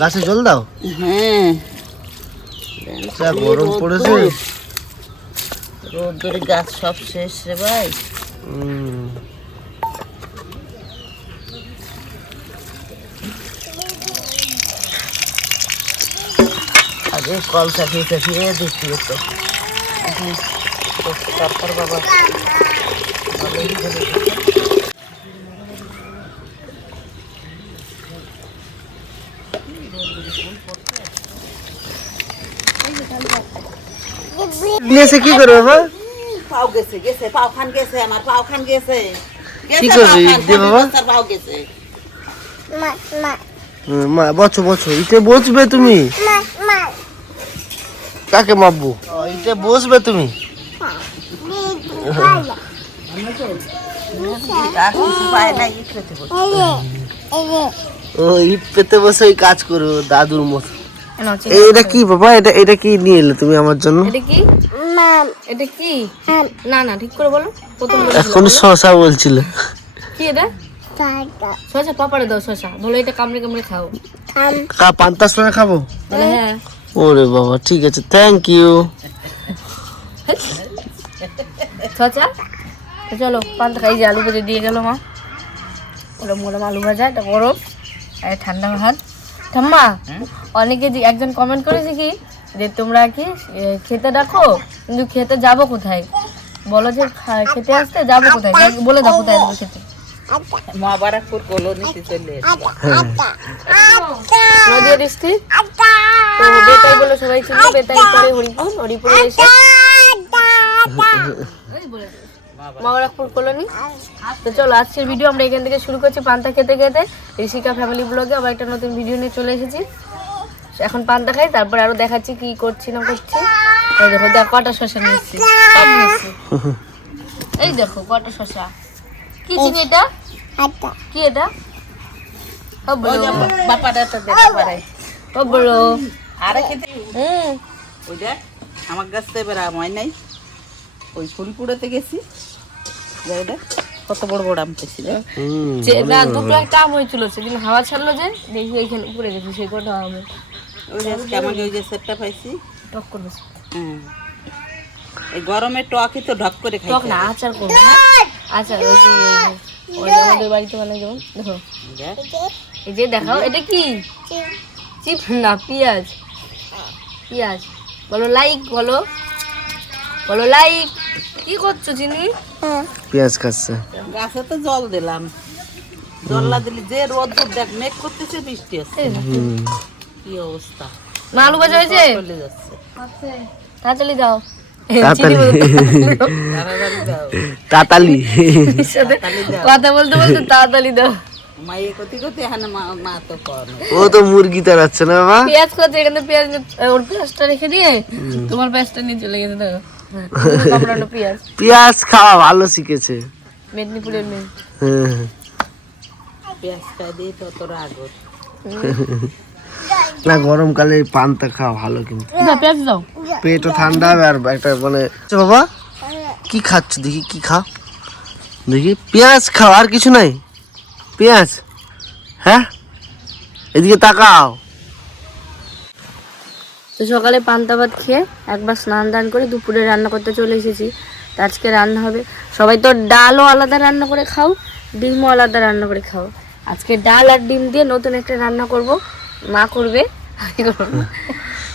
গাছে জল দাও? হ্যাঁ। যা গরম পড়েছে। রোদ্দুরে গাছ সব শেষ রে ভাই। আগে কল চাপিয়ে চাপিয়ে দেখি তো এখন তো বাবা। ভালোই এসে কি করবে বাবা? পাও গেছে গেছে পাও খান গেছে আমার পাও খান গেছে। কি গেছে করবি, বাবা? পাও গেছে। মা বছো বছো ইতে বসবে তুমি? কাকে মাপবো? ও, ইতে বসবে তুমি। ও ইট পেতে বসে কাজ করো দাদুর মতো। এটা কি বাবা? এটা এটা কি নিয়ে এলে তুমি আমার জন্য? এটা কি? এটা কি? না না ঠিক করে বলো। প্রথম এখন শশা বলছিল। কি এটা? দাও বলো এটা কামড়ে কামড়ে খাও। কা পান্তা খাব? হ্যাঁ। ওরে বাবা ঠিক আছে থ্যাংক ইউ চলো পান্তা খাই যে আলু ভেজে দিয়ে গেল মা। গরম গরম আলু ভাজা এটা গরম আর ঠান্ডা ভাত ঠাম্মা অনেকে যে একজন কমেন্ট করেছে কি যে তোমরা কি খেতে ডাকো কিন্তু খেতে যাব কোথায়? বলো যে খেতে আসতে যাব কোথায়? বলে দাও কোথায় যাব খেতে। মা বারাকপুর কলোনিতে চলে। নদিয়া ডিস্ট্রিক্ট তো বেতাই বলে সবাই ছিল বেতাই পরে হরিপুর হরিপুরে এসে। মাওয়ারাপুর কলোনি তো চলো আজকের ভিডিও আমরা এখান থেকে শুরু করছি পান্তা খেতে খেতে। ঋষিকা ফ্যামিলি ব্লগে আবার একটা নতুন ভিডিও নিয়ে চলে এসেছি। এখন পান্তা খাই তারপর আরও দেখাচ্ছি কি করছি না করছি। এই দেখো দেখ কটা শশা নিয়ে এসেছি সব নিয়ে এসেছি। এই দেখো কটা শশা কি চিনি এটা? কি এটা? ও বলো। বাপাটা তো দেখতে পারে। ও বলো। আরে খেতে। হুম। ওই দেখ আমার গাছ তো এবার হয় নাই। ওই ফুলপুরেতে গেছি। যাই দেখ কত বড় বড় আম না দুটো একটা আম হয়েছিল সেদিন হাওয়া ছাড়লো যে দেখি এইখানে উপরে গেছে সেই কটা আম। ওই যে আজকে আমাকে ওই যে সেটটা পাইছি। টক করবে হ্যাঁ। এই গরমে টকই তো ঢক করে খাই টক না আচার করব হ্যাঁ? আচার ওই যে ওই আমাদের বাড়িতে বানাই যেমন দেখো। এই যে দেখাও এটা কি? চিপ। না পেঁয়াজ। পেঁয়াজ। বলো লাইক বলো। বলো লাইক কি করছ চিনি? পেঁয়াজ খাচ্ছে। গাছে তো জল দিলাম। জল দিলি যে রোদ দেখ মেঘ করতেছে বৃষ্টি আছে কি অবস্থা? মা আলু ভাজা হয়েছে? তাড়াতাড়ি দাও। তাতালি সাথে কথা বলতে বলতে তাড়াতাড়ি দাও। ও তো মুরগি তাড়াচ্ছে না বাবা। পেঁয়াজ করছে এখানে পেঁয়াজ ওর পেঁয়াজটা রেখে দিয়ে তোমার পেঁয়াজটা নিয়ে চলে গেছে দেখো। হ্যাঁ, পেঁয়াজ। পেঁয়াজ খাওয়া ভালো শিখেছে। মেদিনীপুরের মেয়ে। হ্যাঁ। খাই দিয়ে তো তোর না গরমকালে পান্তা খাওয়া ভালো কিন্তু। না পেঁয়াজ দাও। পেটও ঠান্ডা হবে আর একটা মানে আচ্ছা বাবা কি খাচ্ছ? দেখি কি খাও? দেখি পেঁয়াজ খাও আর কিছু নাই? পেঁয়াজ? হ্যাঁ? এদিকে তাকাও। তো সকালে পান্তা ভাত খেয়ে একবার স্নান দান করে দুপুরে রান্না করতে চলে এসেছি। তো আজকে রান্না হবে। সবাই তো ডালও আলাদা রান্না করে খাও ডিমও আলাদা রান্না করে খাও। আজকে ডাল আর ডিম দিয়ে নতুন একটা রান্না করব। মা করবে আমি করব।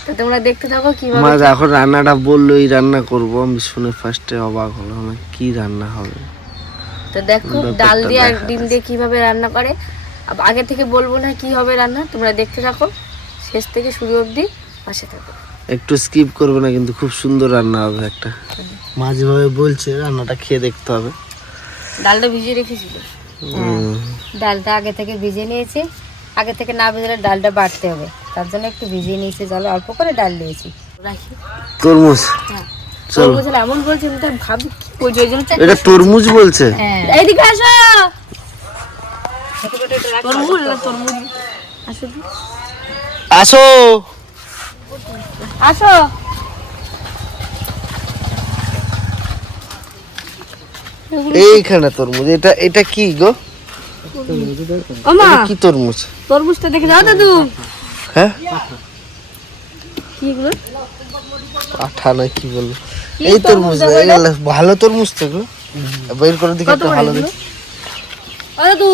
তো তোমরা দেখতে থাকো কীভাবে মা এখন রান্নাটা বলল এই রান্না করব। আমি শুনে ফার্স্টে অবাক হলাম কি রান্না হবে। তো দেখো ডাল দিয়ে আর ডিম দিয়ে কীভাবে রান্না করে। আগে থেকে বলব না কি হবে রান্না তোমরা দেখতে থাকো। শেষ থেকে শুরু অবধি পাশে থাকো। একটু স্কিপ করবে না কিন্তু খুব সুন্দর রান্না হবে একটা। মা যেভাবে বলছে রান্নাটা খেয়ে দেখতে হবে। ডালটা ভিজিয়ে রেখেছিল। ডালটা আগে থেকে ভিজিয়ে নিয়েছি। আগে থেকে না ভিজলে ডালটা বাড়তে হবে। তার জন্য একটু ভিজিয়ে নিয়েছি জলে অল্প করে ডাল দিয়েছি। রাখি। তরমুজ? হ্যাঁ। চলো। এমন বলছি আমি তো ভাবি কি বলছি ওই জন্য এটা তরমুজ বলছে? হ্যাঁ। এইদিকে আসো। তরমুজ তরমুজ। আসো। আসো। আসো। এইখানে তরমুজ এটা এটা কি গো? ওমা এটা কি তরমুজ? তরমুজটা দেখে যাও দাদু। হ্যাঁ? কি এগুলো? পাঠা না কি বলব? এই তরমুজ ভালো তরমুজ তো এগুলো বের করে দেখি কত একটা ভালো দেখি। আরে তু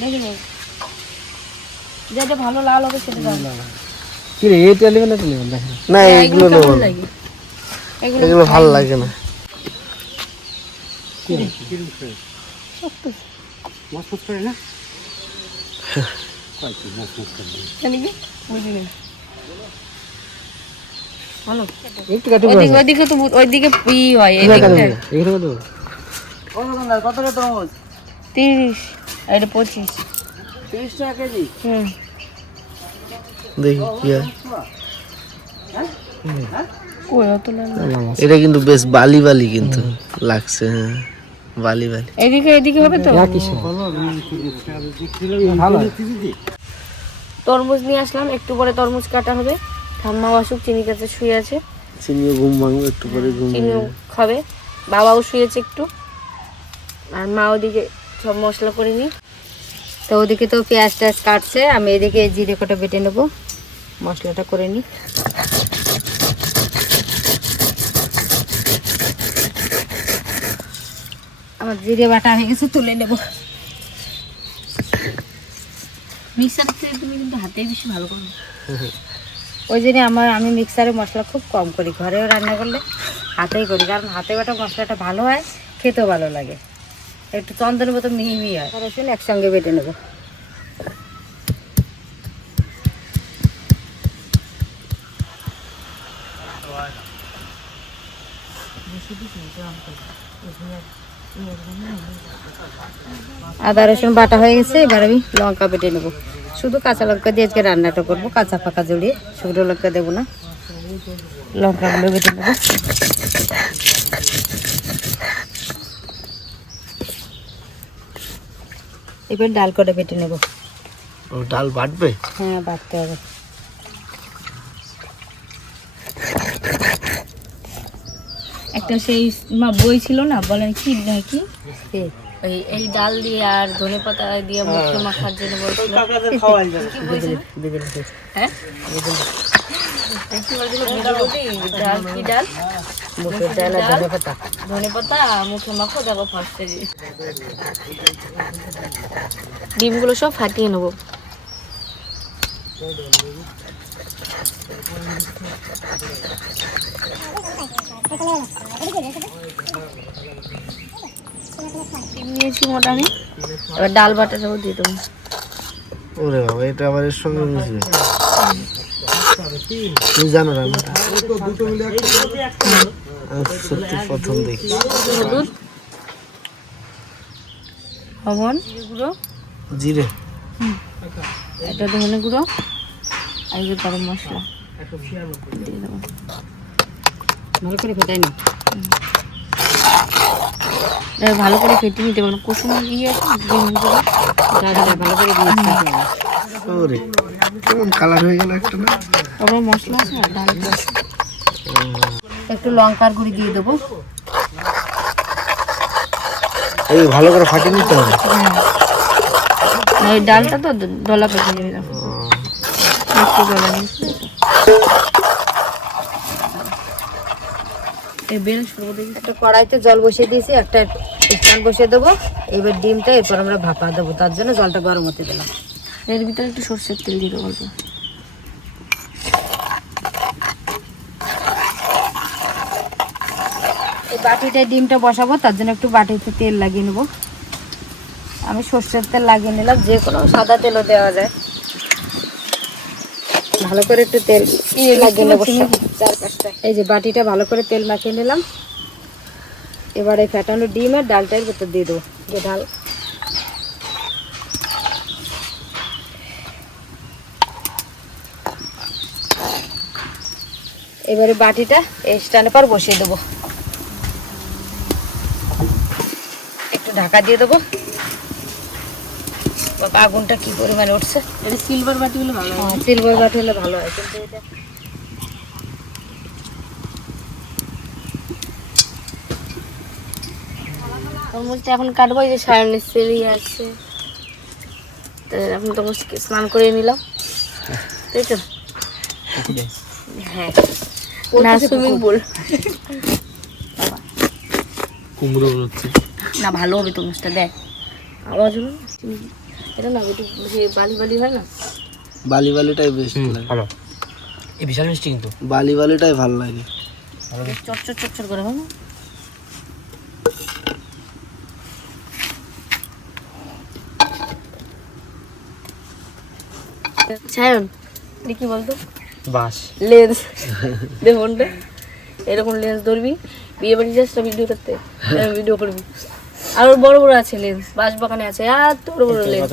দেখে। যেটা ভালো লাল হবে সেটা দাও। কি রে এটা নেবেন না নেবেন দেখেন না? হ্যাঁ, এগুলো না। ভালো লাগে। না। মসমস করে জানি কি? বুঝিনি। ভালো। একটু কাটু ওইদিকে ওইদিকে তো ওইদিকে ই হয় এই দিকটা কত কত কত করে তরমুজ? তিরিশ। আর এটা পঁচিশ। তিরিশ টাকা কেজি? হুম। দেখি কি হয়। এটা কিন্তু বেশ বালি বালি কিন্তু লাগছে হ্যাঁ। বালি বালি। এদিকে এদিকে হবে তো? তরমুজ নিয়ে আসলাম একটু পরে তরমুজ কাটা হবে। ঠাম্মা আসুক চিনি কাছে শুয়ে আছে। চিনিও ঘুম ভাঙবে একটু পরে ঘুম চিনিও খাবে। বাবাও শুয়েছে একটু। আর মা ওদিকে সব মশলা করে নি তো ওদিকে তো পেঁয়াজ টেয়াজ কাটছে, আমি এদিকে জিরে কটা বেটে নেব। মশলাটা করে নিই। আমার জিরে বাটা হয়ে গেছে, তুলে নেব। মিক্সার কিন্তু বেশি ভালো করো ওই জন্য আমার, আমি মিক্সারে মশলা খুব কম করি, ঘরেও রান্না করলে হাতেই করি, কারণ হাতে বাটা মশলাটা ভালো হয়, খেতেও ভালো লাগে। একটু চন্দনের মতো মিহি মিহি হয় রসুন একসঙ্গে বেটে নেব। আদা, রসুন বাটা হয়ে গেছে, এবার আমি লঙ্কা বেটে নেব। শুধু কাঁচা লঙ্কা দিয়ে আজকে রান্নাটা করব, কাঁচা পাকা জড়িয়ে শুকনো লঙ্কা দেবো না। লঙ্কাগুলো বেটে নেব। এবার ডাল কটা বেটে নেব। ও ডাল বাটবে? হ্যাঁ বাটতে হবে। একটা সেই মা বই ছিল না বলেন কি নাকি ওই এই ডাল দিয়ে আর ধনে পাতা দিয়ে মুখে মাখার জন্য বলছিল। কি? হ্যাঁ? একটু বলছিল? ডাল কি ডাল? মুখের ডাল আর ধনে পাতা ধনে পাতা মুখে মাখো দেখো ফার্স্টে ডিমগুলো সব ফাটিয়ে নেব। ডিম নিয়েছি মোটা আমি এবার ডাল বাটাটাও দিয়ে দেবো। ওরে বাবা এটা আবার এর সঙ্গে মিশবে। তুমি জানো রান্নাটা। সত্যি প্রথম দেখি। হলুদ। লবণ। গুঁড়ো। জিরে। এটা ধনে গুঁড়ো আর এই যে গরম মশলা। ভালো করে ফেটাই নি। ভালো করে ফেটে নিতে পারব কুসুম ইয়ে ভালো করে দিয়ে কেমন কালার হয়ে গেল একটা না? তারপর মশলা আছে আর ডাল আছে। একটু লঙ্কার গুঁড়ি দিয়ে দেবো। এই ভালো করে ফাটিয়ে নিতে হবে। হ্যাঁ। এই ডালটা তো দলা পেটে যাবে একটু একটা কড়াইতে জল বসিয়ে দিয়েছি একটা স্ট্যান্ড বসিয়ে দেবো। এবার ডিমটা এরপর আমরা ভাপা দেবো তার জন্য জলটা গরম হতে দিলাম। এর ভিতরে একটু সর্ষের তেল দিয়ে দেবো বাটিটায় ডিমটা বসাবো তার জন্য একটু বাটিতে তেল লাগিয়ে নেব। আমি সর্ষের তেল লাগিয়ে নিলাম যে কোনো সাদা তেলও দেওয়া যায়। ভালো করে একটু তেল লাগিয়ে নেব চারপাশটা এই যে বাটিটা ভালো করে তেল মাখিয়ে নিলাম। এবার এই ফ্যাটানো ডিম আর ডালটা এর ভেতর দিয়ে দেবো যে ডাল। এবারে বাটিটা এই স্ট্যান্ডের পর বসিয়ে দেবো। ঢাকা দিয়ে দেবো। বাবা, আগুনটা কি পরিমাণে উঠছে? এটা সিলভার বাটি হলে ভালো হ্যাঁ। সিলভার বাটি হলে ভালো হয় কিন্তু এটা তরমুজটা এখন কাটবো এই যে সায়নের সেরি আছে। তো এখন তো স্নান করে নিলাম। তাই তো? হ্যাঁ। না সুইমিং পুল। কুমড়ো হচ্ছে। না ভালো হবে তো মাছটা দেখ। আওয়াজ হলো? এটা না একটু বালি বালি হয় না? বালি বালিটাই বেস্ট ভালো। এই বিশাল মিষ্টি কিন্তু। বালি বালিটাই ভালো লাগে। চটচট চটচট করে হয়। না সায়ন কি বলতো? বাস লেন্স। দেখুনটা এরকম লেন্স ধরবি বিয়ে বাড়ি যাস ভিডিও করতে ভিডিও করবি। আর ওর বড় বড় আছে লেন্স বাঁশ বাগানে আছে আর তোর বড় লেন্স।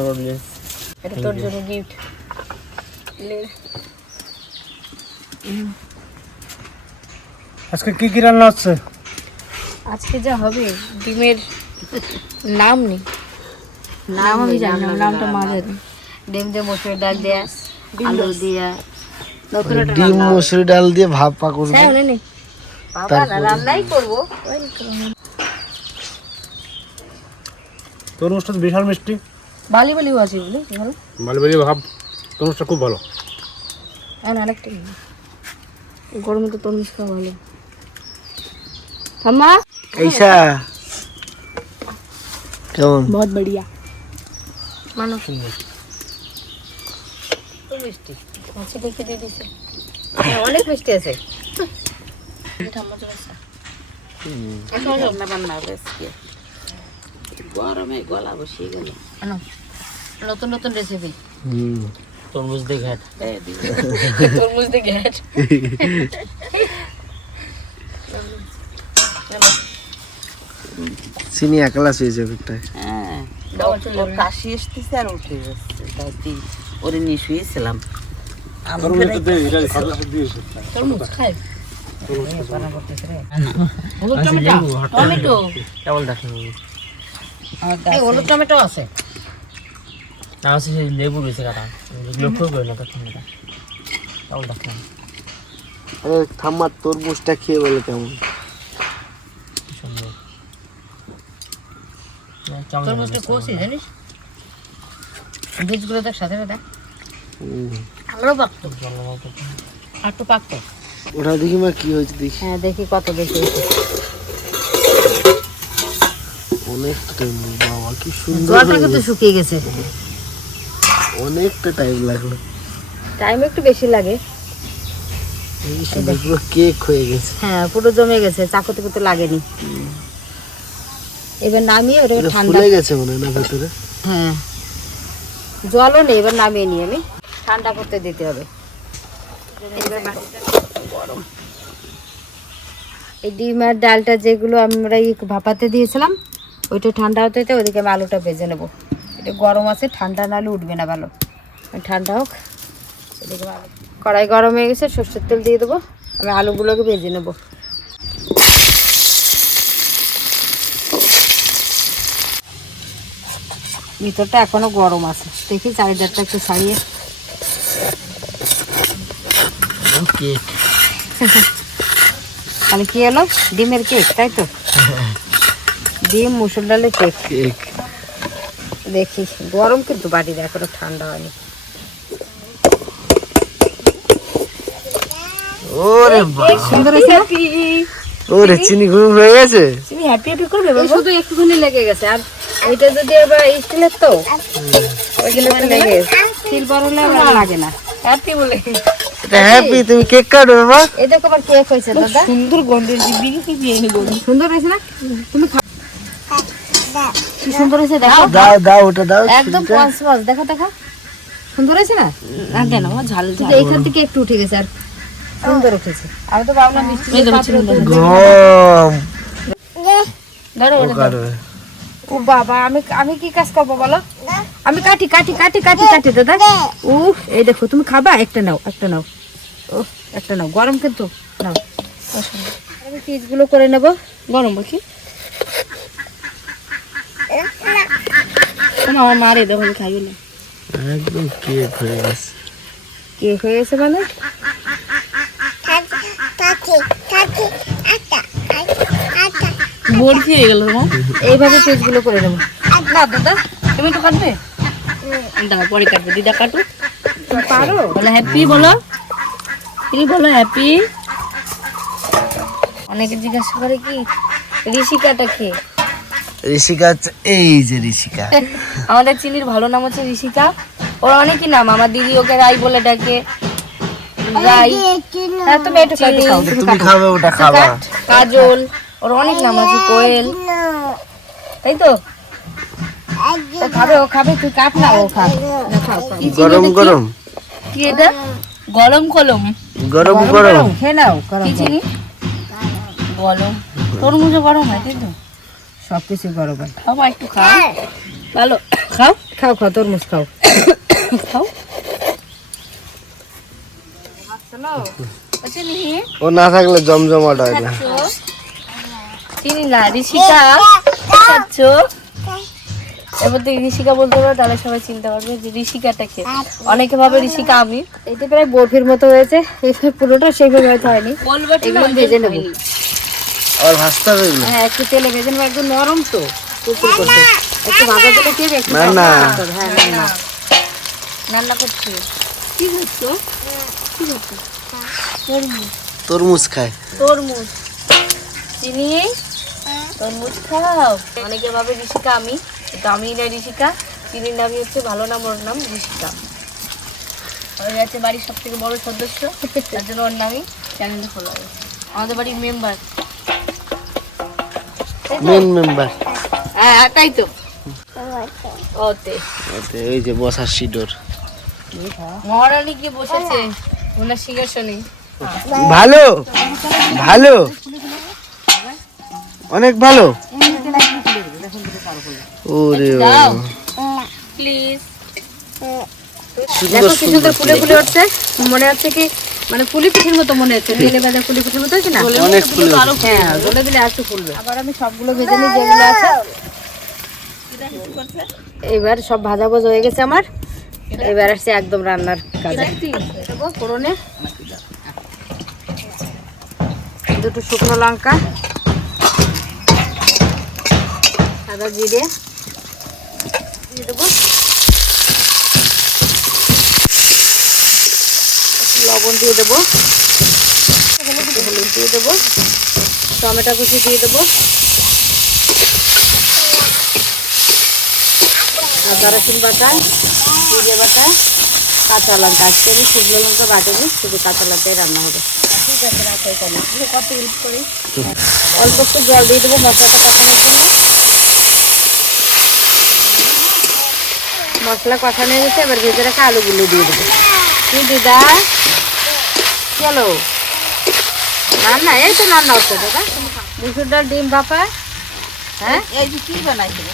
এটা তোর জন্য গিফট আজকে কি কি রান্না হচ্ছে? আজকে যা হবে ডিমের নাম নেই। নাম আমি জানি না নামটা মা ডিম দিয়ে মসুর ডাল দেয়া আলু দিয়া। ডিম মসুরি ডাল দিয়ে ভাত পা করব। হ্যাঁ না রান্নাই করব। তরমুজটা তো বিশাল মিষ্টি। বালি বালিও আছে বুঝলি ভালো ভালো ভালো ভাব তরমুজটা খুব ভালো। আর আরেকটা গরমে তো তরমুজ খাওয়া ভালো। ঠাম্মা? এইসা কেমন? বহুত বড়িয়া। মানো। তো মিষ্টি। মাছি দেখে দিয়ে দিছে। হ্যাঁ, অনেক মিষ্টি আছে। ঠাম্মা চলে এসছে। রান্না বান্না হবে আজকে। গরমে গলা বসিয়ে গেল। নতুন নতুন রেসিপি হুম। তরমুজ দিয়ে ঘাট তরমুজ দিয়ে ঘ্যাট। চিনি একলা শুয়েছে ওটাই হ্যাঁ। কাশি এসতেছে আর উঠে যাচ্ছে ওরে নিয়ে শুয়েছিলাম। তরমুজ খাই। টমেটো। টমেটো। কেমন দেখেন। হলুদ টমেটো আছে। না হচ্ছে সেই লেবু রয়েছে কাটা। লক্ষ্য করে না তখন এটা। কেমন দেখেন আরে ঠাম্মার তরমুজটা খেয়ে বলে কেমন। কি সুন্দর। কেমন তরমুজটা কষি জানিস? বীজগুলো দেখ সাথে দেখ। হুম। পাকতো। আর একটু পাকতো। ওটা দেখি মা কি হয়েছে দেখি। হ্যাঁ দেখি কত বেশি হয়েছে। অনেকটা বাবা কি সুন্দর জলটা কিন্তু শুকিয়ে গেছে। অনেকটা টাইম লাগল। টাইম একটু বেশি লাগে। এই সুন্দর পুরো কেক হয়ে গেছে। হ্যাঁ পুরো জমে গেছে চাকুতে কুতে লাগেনি। এবার নামিয়ে ওটা ঠান্ডা ফুলে গেছে মনে না ভেতরে? হ্যাঁ। জলও নেই এবার নামিয়ে নিয়ে আমি। ঠান্ডা করতে দিতে হবে। এই ডিম আর ডালটা যেগুলো আমরা ভাপাতে দিয়েছিলাম ওইটা ঠান্ডা হতে হতে ওদিকে আমি আলুটা ভেজে নেব। এটা গরম আছে ঠান্ডা নাহলে উঠবে না ভালো। ঠান্ডা হোক এদিকে কড়াই গরম হয়ে গেছে সর্ষের তেল দিয়ে দেবো। আমি আলুগুলোকে ভেজে নেব। ভিতরটা এখনও গরম আছে। দেখি চারিদারটা একটু ছাড়িয়ে। কেক তাহলে কি হলো? ডিমের কেক তাই তো? ডিম মুসুর ডালের কেক কেক। দেখি। গরম কিন্তু বাড়ির এখনও ঠান্ডা হয়নি। ওরে সুন্দর হয়েছে না? ওরে চিনি ঘুম হয়ে গেছে? তুমি হ্যাপি হ্যাপি করবে শুধু একটুখানি লেগে গেছে। আর এটা যদি আবার স্টিলের তো ওই লেগে সিলভার হলে আবার লাগে না। হ্যাপি বলে। হ্যাপি তুমি কেক কাটো বাবা। এই দেখো আবার কেক হয়েছে দাদা। সুন্দর গন্ধের জিবি কি দিয়ে নিব সুন্দর হয়েছে না? তুমি কি সুন্দর হয়েছে দেখো। দাও দাও ওটা দাও একদম পাঁচ পাঁচ দেখো দেখো। সুন্দর হয়েছে না? না দেন আমার ঝাল ঝাল। এইখান থেকে একটু উঠে গেছে আর সুন্দর উঠেছে। আমি তো ভাবলাম মিষ্টি। গম ধরো ওটা ও বাবা আমি আমি কি কাজ করব বলো? আমি কাটি কাটি কাটি কাটি কাটি দাদা। ও এই দেখো তুমি খাবা? একটা নাও একটা নাও। ও একটা নাও। গরম কিন্তু। নাও। আমি পিসগুলো করে নেব। গরম বলছি? আমার মারে দেখো আমি খাইও না। একদম কেক হয়ে গেছে। কে হয়ে গেছে মানে? হয়ে গেল এইভাবে করে নেব। না দাদা তুমি তো কাটবে? দাও পরে কাটবে। দিদা কাটুক। পারো? বলো হ্যাপি বলো। কি বলো হ্যাপি অনেকে জিজ্ঞাসা করে কি ঋষিকাটা কে? ঋষিকা এই যে ঋষিকা। আমাদের চিনির ভালো নাম হচ্ছে ঋষিকা। ওর অনেকই নাম আমার দিদি ওকে রাই বলে ডাকে। রাই। হ্যাঁ তুমি একটু চিনি? তুমি খাবে ওটা খাবা। কাজল ওর অনেক নাম আছে কোয়েল। তাই তো? ও খাবে ও খাবে তুই কাট না ও খাবে গরম? গরম। কি এটা? গরম কলম। গরম গরম খেয়ে নাও কি চিনি? গরম। তরমুজও গরম হয় তাই তো? সব কিছু গরম হয়। খাও একটু খাও। ভালো। খাও। খাও খাও তরমুজ খাও। খাও। ও না থাকলে জমজমাট হয় না। চিনি না ঋষিকা। খাচ্ছ? এবার থেকে ঋষিকা বলতে পারো তাহলে সবাই চিনতে পারবে যে ঋষিকাটা কে। অনেকে ভাবে ঋষিকা আমি এটা প্রায় বরফির মতো হয়েছে এইভাবে পুরোটা সেইভাবে হয়তো হয়নি। এগুলো ভেজে নেব। আর ভাজতে হবে এগুলো হ্যাঁ একটু তেলে ভেজে নেব একদম নরম তো করতে। একটু ভাজা দিলে একটু না না। হ্যাঁ না না। করছি। কি করছ? কি করছ? তরমুজ। তরমুজ খায়। তরমুজ। চিনি? তরমুজ খাও। অনেকে ভাবে ঋষিকা আমি কিন্তু আমি না ঋষিকা। চিনির নামই হচ্ছে ভালো নাম ওর নাম ঋষিকা। হয়ে যাচ্ছে বাড়ির সব থেকে বড় সদস্য তার জন্য ওর নামই চ্যানেল খোলা আমাদের বাড়ির মেম্বার মেন মেম্বার হ্যাঁ তাই তো। ওতে। এই যে বসার সিডোর মহারানী গিয়ে বসেছে? ওনার সিংহাসনে। ভালো ভালো। অনেক ভালো। ওরে প্লিজ সুন্দর কি সুন্দর ফুলে ফুলে। উঠছে। মনে হচ্ছে কি মানে পুলি পিঠের মতো মনে হচ্ছে। তেলে ভাজা পুলি পিঠের মতো হচ্ছে না? অনেক ফুলে হ্যাঁ গলে দিলে আর একটু ফুলবে। আবার আমি সবগুলো ভেজে নিই যেগুলো আছে। এবার সব ভাজা ভাজা হয়ে গেছে আমার। এবার আসছে একদম রান্নার কাজে। ফোড়নে। দুটো শুকনো লঙ্কা। সাদা জিরে। দিয়ে দেবো। লবণ দিয়ে দেবো। হলুদ দিয়ে দেবো। টমেটো কুচি দিয়ে দেবো। আদা রসুন বাটা, জিরে বাটা, কাঁচা লঙ্কা। আজকে আমি শুকনো লঙ্কা বাটাবো শুধু কাঁচা লঙ্কায় রান্না হবে। কত হেল্প করি অল্প একটু জল দিয়ে দেবো, মশলা কষানো হয়ে গেছে, এবার ভেজে রাখা আলুগুলো দিয়ে দেবো। দিদা? চলো রান্না এই তো রান্না হচ্ছে দাদা। মুসুর ডাল ডিম ভাপা। হ্যাঁ? এই যে কি বানাইছিল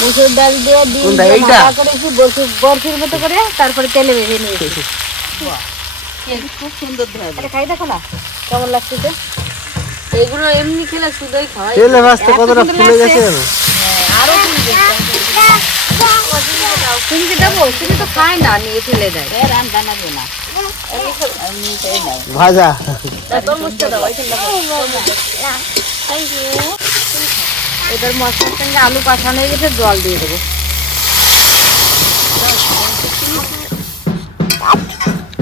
মুসুর ডাল দিয়ে ডিম? ভাপা করেছি বরফি বরফির মতো করে তারপরে তেলে ভেজে নিয়েছি। খুব সুন্দর এটা খাই দেখো না কেমন লাগছে এগুলো এমনি খেলে শুধুই খাওয়াই। তেলে ভাজতে কতটা ফুলে গেছে? জানো? আরও চিনি দেবো? চিনি তো খায় না নিয়ে ফেলে দেয়। না ভাজা এবার মশলার সঙ্গে আলু পাঠানো হয়ে গেছে জল দিয়ে দেবো।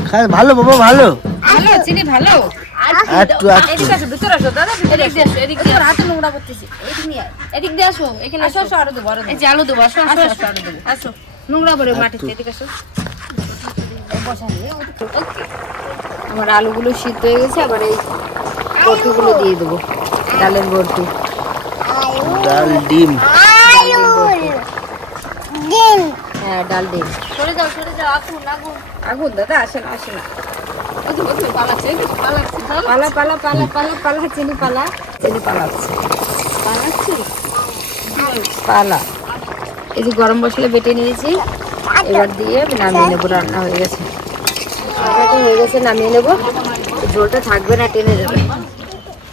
খায় ভালো বাবা ভালো। ভালো চিনি ভালো। একটু একটু। এদিকে আসো ভিতরে আসো দাদা ভিতরে এদিক দিয়ে আসো। এদিক দিয়ে আসো। হাতে নোংরা করতেছি এদিক নিয়ে। এদিক দিয়ে আসো এখানে আসো আসো। আরও দেবো আরও এই যে আলু দেবো আসো আসো আসো, আরও দেবো। আসো। নোংরা করে মাটিতে এদিকে আসো। আমার আলুগুলো সিদ্ধ হয়ে গেছে আবার এই বরফিগুলো দিয়ে দেবো। ডালের বরফি। ডাল ডিম। হ্যাঁ ডাল ডিম। সরে যাও সরে যাও আগুন আগুন। আগুন দাদা আসে না। পালাচ্ছে পালাচ্ছে চল। পালা পালা পালা পালা পালা চিনি পালা। চিনি পালাচ্ছে। পালাচ্ছি? পালা। এই যে গরম মশলা বেটে নিয়েছি এবার দিয়ে নামিয়ে নেব রান্না হয়ে গেছে। রান্নাটা হয়ে গেছে নামিয়ে নেব। ঝোলটা থাকবে না টেনে যাবে।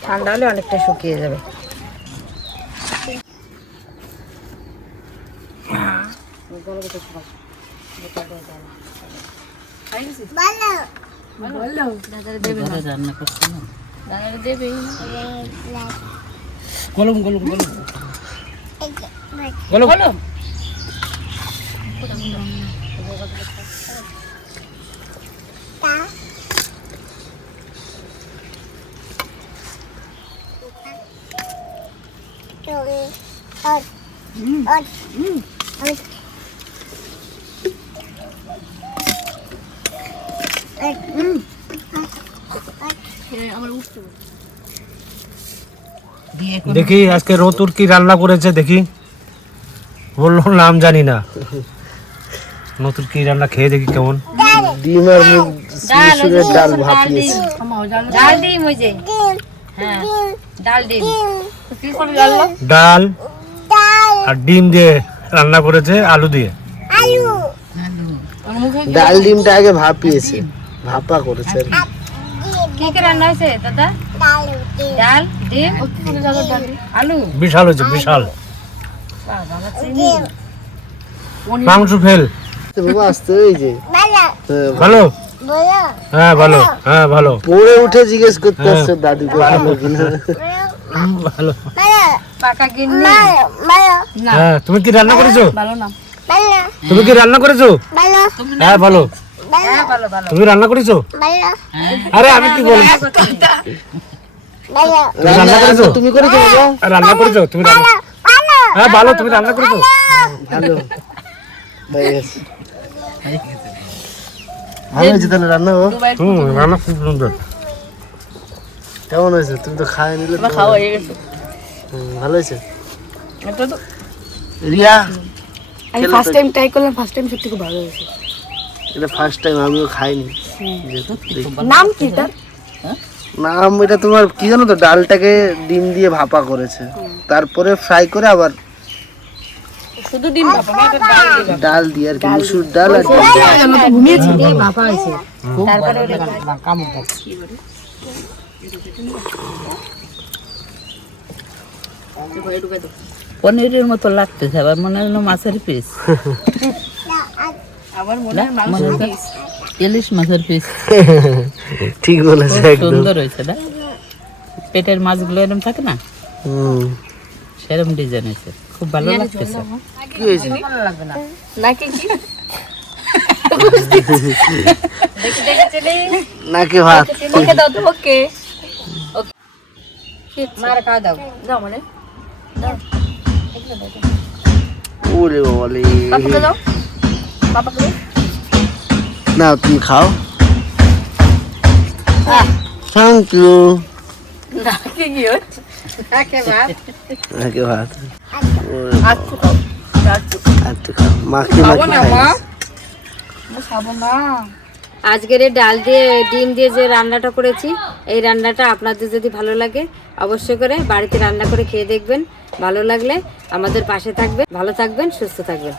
ঠান্ডা হলে অনেকটা শুকিয়ে যাবে। দাদারে দেবে না রান্না করছে না দাদারে দেবে গলম গলম গলম কলম দেখি আজকে রতুর কি রান্না করেছে দেখি। বলল নাম জানি না। নতুন কি রান্না খেয়ে দেখি কেমন। ডিম আর মুগ সুরের ডাল ভাপিয়েছে ডাল ডিম। ওই যে হ্যাঁ ডাল ডিম। ডাল। আর ডিম দিয়ে রান্না করেছে আলু দিয়ে। ডাল ডিমটা আগে ভাপিয়েছে। ভাপা করেছে। কি রান্না হয়েছে দাদা? ডাল ডিম আলু। বিশাল হয়েছে বিশাল। মাংস ফেল। তো বাবা আসতে এই যে। হ্যাঁ, ভালো? হ্যাঁ ভালো। হ্যাঁ ভালো। পড়ে উঠে জিজ্ঞেস করতে আসছে দাদুকে ভালো। কিনা ভালো। পাকা গিন্নি। হ্যাঁ তুমি কি রান্না করেছ? ভালো না। তুমি কি রান্না করেছ? হ্যাঁ ভালো। হ্যাঁ ভালো ভালো। তুমি রান্না করেছ? আরে আমি কি বলব তুমি রান্না করেছ? তুমি করেছ রান্না করেছ? তুমি রান্না হ্যাঁ ভালো তুমি রান্না করেছ? ভালো। ভালো। হয়েছে তাহলে রান্না ও হুম রান্না খুব সুন্দর। কেমন হয়েছে? তুমি তো খাওয়া নিলে তো- খাওয়া হয়ে গেছে। ভালো হয়েছে? রিয়া আমি ফার্স্ট টাইম ট্রাই করলাম ফার্স্ট টাইম সত্যি খুব ভালো হয়েছে। এটা ফার্স্ট টাইম আমিও খাইনি। নাম কি তার? নাম এটা তোমার কি জানো তো ডালটাকে ডিম দিয়ে ভাপা করেছে। তারপরে ফ্রাই করে আবার শুধু ডিম ভাপা ডাল দিয়ে আর কি মুসুর ডাল আর ঘুমিয়েছি ভাপা হয়েছে। তারপরে ওটা পনিরের মতো লাগতেছে আবার মনে হলো মাছের পিস। আমার মনে হয় মাংস piece। ইলিশ মাছের পিস। ঠিক বলেছে একদম। সুন্দর হয়েছে না? পেটের মাছগুলো এরকম থাকে না? হুম। সেরকম ডিজাইন হয়েছে। খুব ভালো লাগতেছে। কি হয়েছে? নাকি কি? দেখি দেখি চলে নাকি ভাত? ওকে দাও তো ওকে। মার খাওয়া দাও। দাও মানে? ওরে দাও। পাপাকে দাও। না তুমি খাও। থ্যাংক ইউ নাকি কি হচ্ছে ভাত ভাত আচ্ছা খাও আচ্ছা খাও খাব না। আজকের এই ডাল দিয়ে ডিম দিয়ে যে রান্নাটা করেছি এই রান্নাটা আপনাদের যদি ভালো লাগে অবশ্যই করে বাড়িতে রান্না করে খেয়ে দেখবেন। ভালো লাগলে আমাদের পাশে থাকবেন ভালো থাকবেন সুস্থ থাকবেন।